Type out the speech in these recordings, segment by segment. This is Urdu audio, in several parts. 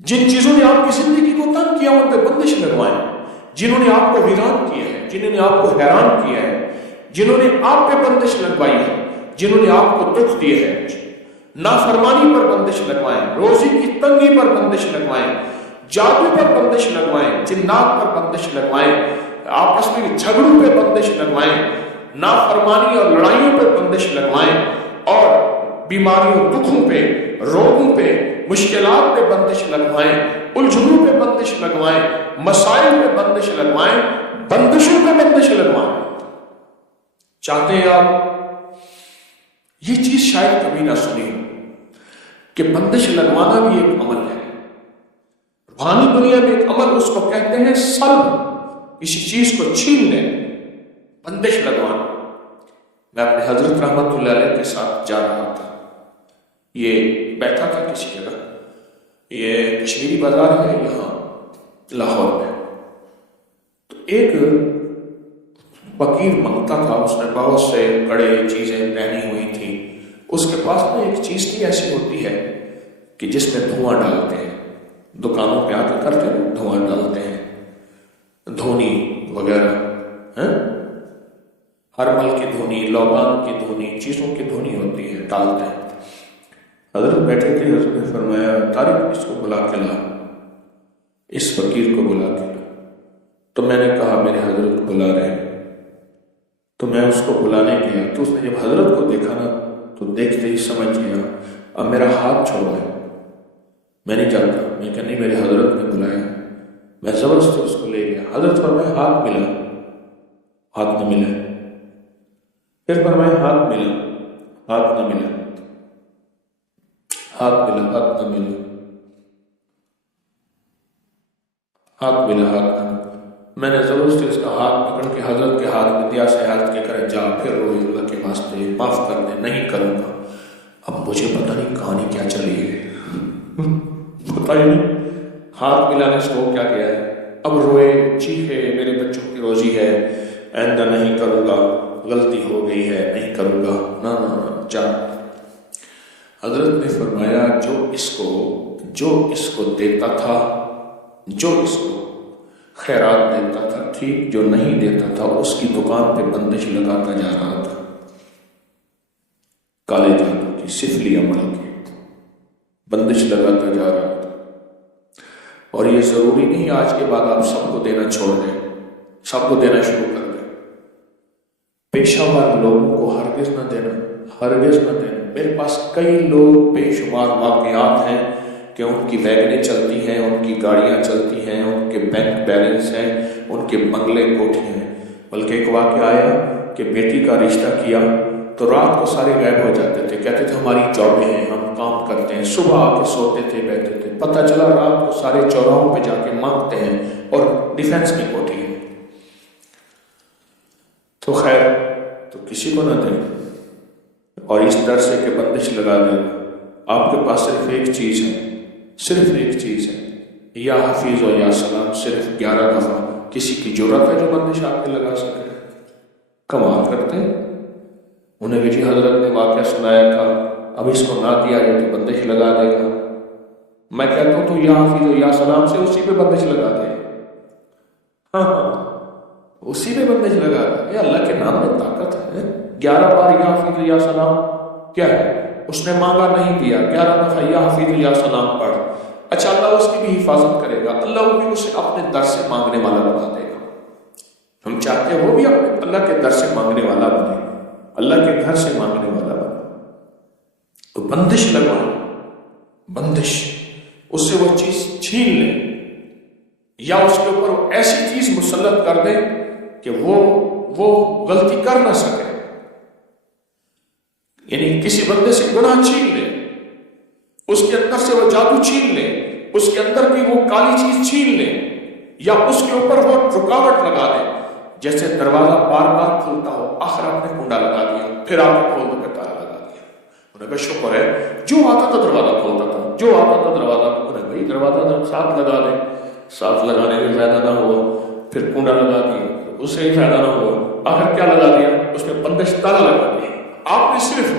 جن چیزوں نے آپ کی زندگی کو تنگ کیا ان پہ بندش لگوائیں، جنہوں نے آپ کو ویران کیا ہے، جنہوں نے آپ کو حیران کیا ہے، جنہوں نے آپ پہ بندش لگوائی ہے، جنہوں نے آپ کو دکھ دیے ہے، نافرمانی پر بندش لگوائیں، روزی کی تنگی پر بندش لگوائیں، جادو پر بندش لگوائیں، جنات پر بندش لگوائیں، آپس میں جھگڑوں پہ بندش لگوائیں، نافرمانی اور لڑائیوں پہ بندش لگوائیں، اور بیماریوں، دکھوں پہ، روگوں پہ، مشکلات پہ بندش لگوائیں، الجھنوں پہ بندش لگوائیں، مسائل پہ بندش لگوائیں، بندشوں پہ بندش لگوائیں۔ چاہتے ہیں آپ یہ چیز شاید کبھی نہ سنی کہ بندش لگوانا بھی ایک عمل ہے۔ روحانی دنیا میں ایک عمل اس کو کہتے ہیں سلب، کسی چیز کو چھین لیں، بندش لگوانا۔ میں اپنے حضرت رحمت اللہ علیہ کے ساتھ جا رہا تھا، یہ بیٹھا تھا کسی جگہ، یہ کشمیری بازار ہے یہاں لاہور میں، تو ایک فقیر منگتا تھا، اس نے بہت سے کڑے چیزیں پہنی ہوئی تھیں، اس کے پاس میں ایک چیز تھی ایسی ہوتی ہے کہ جس میں دھواں ڈالتے ہیں، دکانوں پہ آ کے کرتے ہیں دھواں ڈالتے ہیں، دھونی وغیرہ، ہرمل کی دھونی، لوبان کی دھونی، چیزوں کی دھونی ہوتی ہے، ڈالتے ہیں۔ حضرت بیٹھے تھے، حضرت نے فرمایا طارق اس کو بلا کے لا، اس فقیر کو بلا کے لا۔ تو میں نے کہا میرے حضرت بلا رہے ہیں، تو میں اس کو بلانے گیا، تو اس نے جب حضرت کو دیکھا نا تو دیکھتے ہی سمجھ گیا اب میرا ہاتھ چھوڑا ہے، میں نہیں جانتا، میں کہ نہیں میرے حضرت نے بلایا، میں زبردستی اس کو لے گیا۔ حضرت فرمایا ہاتھ ملا، ہاتھ نہ ملا، پھر فرمایا ہاتھ ملا، ہاتھ نہ ملا، ہاتھ ملا، ہاتھ نہ ملا، ہاتھ ملا، ہاتھ نہ ملا۔ میں نے زبردستی اس کا ہاتھ پکڑ کے حضرت کے ہاتھ میں دیا، سے ہاتھ کے کرے جا پھر روئے اللہ کے واسطے معاف کر دے، نہیں کروں گا۔ اب مجھے پتہ نہیں کہانی کیا چلی ہے، پتہ ہی نہیں ہاتھ ملانے سے ہو کیا گیا ہے۔ اب روئے، چیخے، میرے بچوں کی روزی ہے، آئندہ نہیں کروں گا، غلطی ہو گئی ہے، نہیں کروں گا، نہ جا۔ حضرت نے فرمایا جو اس کو دیتا تھا، جو اس کو خیرات دیتا تھا ٹھیک، جو نہیں دیتا تھا اس کی دکان پہ بندش لگاتا جا رہا تھا، کالے جادو کی، سفلی عمل کی بندش لگاتا جا رہا تھا۔ اور یہ ضروری نہیں آج کے بعد آپ سب کو دینا چھوڑ دیں، سب کو دینا شروع کر دیں، پیشہ ور لوگوں کو ہرگز نہ دینا، ہرگز نہ دینا۔ میرے پاس کئی لوگ بے شمار واقعات ہیں کہ ان کی ویگنیں چلتی ہیں، ان کی گاڑیاں چلتی ہیں، ان کے بینک بیلنس ہیں، ان کے بنگلے کوٹھی ہیں۔ بلکہ ایک واقعہ آیا کہ بیٹی کا رشتہ کیا تو رات کو سارے غائب ہو جاتے تھے، کہتے تھے ہماری جابیں ہیں، ہم کام کرتے ہیں، صبح آ کے سوتے تھے، بیٹھتے تھے، پتہ چلا رات کو سارے چوراہوں پہ جا کے مانگتے ہیں اور ڈیفینس کی کوٹھی ہے۔ تو خیر، تو کسی کو نہ دیں، اور اس ڈر سے کہ بندش لگا دے گا۔ آپ کے پاس صرف ایک چیز ہے، صرف ایک چیز ہے، یا حفیظ و یا سلام، صرف 11 دفعہ۔ کسی کی جرات ہے جو بندش آپ پہ لگا سکے؟ کمال کرتے ہیں۔ انہیں بھی جی حضرت نے واقعہ سنایا تھا، اب اس کو نہ دیا ہے تو بندش لگا دے گا۔ میں کہتا ہوں تو یا حفیظ و یا سلام سے اسی پہ بندش لگا دے، ہاں اسی پہ بندش لگا دے۔ یہ اللہ کے نام میں طاقت ہے۔ 11 بار یا حفیظ و یا سلام کیا ہے؟ اس نے مانگا نہیں دیا، 11 دفعہ یا حفیظ و یا سلام پڑھ، اچھا اللہ اس کی بھی حفاظت کرے گا، اللہ بھی اسے اپنے در سے مانگنے والا بنا دے گا۔ ہم چاہتے ہیں وہ بھی اپنے اللہ کے در سے مانگنے والا بنے، اللہ کے گھر سے مانگنے والا بنے۔ تو بندش لگوائیں، بندش، اس سے وہ چیز چھین لیں، یا اس کے اوپر ایسی چیز مسلط کر دیں کہ وہ غلطی کر نہ سکے۔ یعنی کسی بندے سے گناہ چھین لیں، اس کے اندر سے وہ جادو چھین لیں، اس کے اندر کی وہ کالی چیز چھین لیں، یا اس کے اوپر وہ رکاوٹ لگا دیں۔ جیسے دروازہ بار بار کھلتا ہو، آخر آپ نے کنڈا لگا دیا، پھر آپ نے کھول دے تالا لگا دیا۔ انہیں کہا شکر ہے، جو آتا تھا دروازہ کھولتا تھا، جو آتا تھا دروازہ، انہیں بھائی دروازہ ساتھ لگا دیں، ساتھ لگانے میں فائدہ نہ ہوا، پھر کنڈا لگا دیا، اس سے ہی فائدہ نہ ہوا، آخر کیا لگا دیا؟ اس میں بندش تالا لگا دیا۔ آپ نے صرف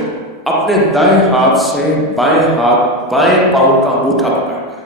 اپنے دائیں ہاتھ سے بائیں پاؤں کا انگوٹھا پکڑنا ہے،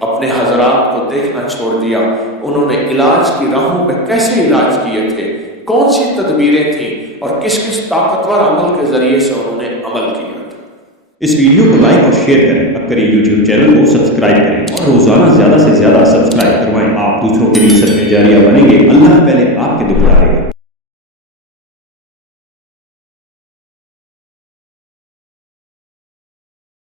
اپنے حضرات کو دیکھنا چھوڑ دیا، انہوں نے علاج کی راہوں پہ کیسے علاج کیے تھے، کون سی تدبیریں تھیں اور کس کس طاقتور عمل کے ذریعے سے انہوں نے عمل کیا تھا۔ اس ویڈیو کو لائک اور شیئر کریں، اب کریں یوٹیوب چینل کو سبسکرائب کریں اور روزانہ زیادہ سے زیادہ سبسکرائب کروائیں۔ آپ دوسروں کے لیے صدقہ جاریہ بنیں گے، اللہ پہلے آپ کے دکھ ڈالے گا۔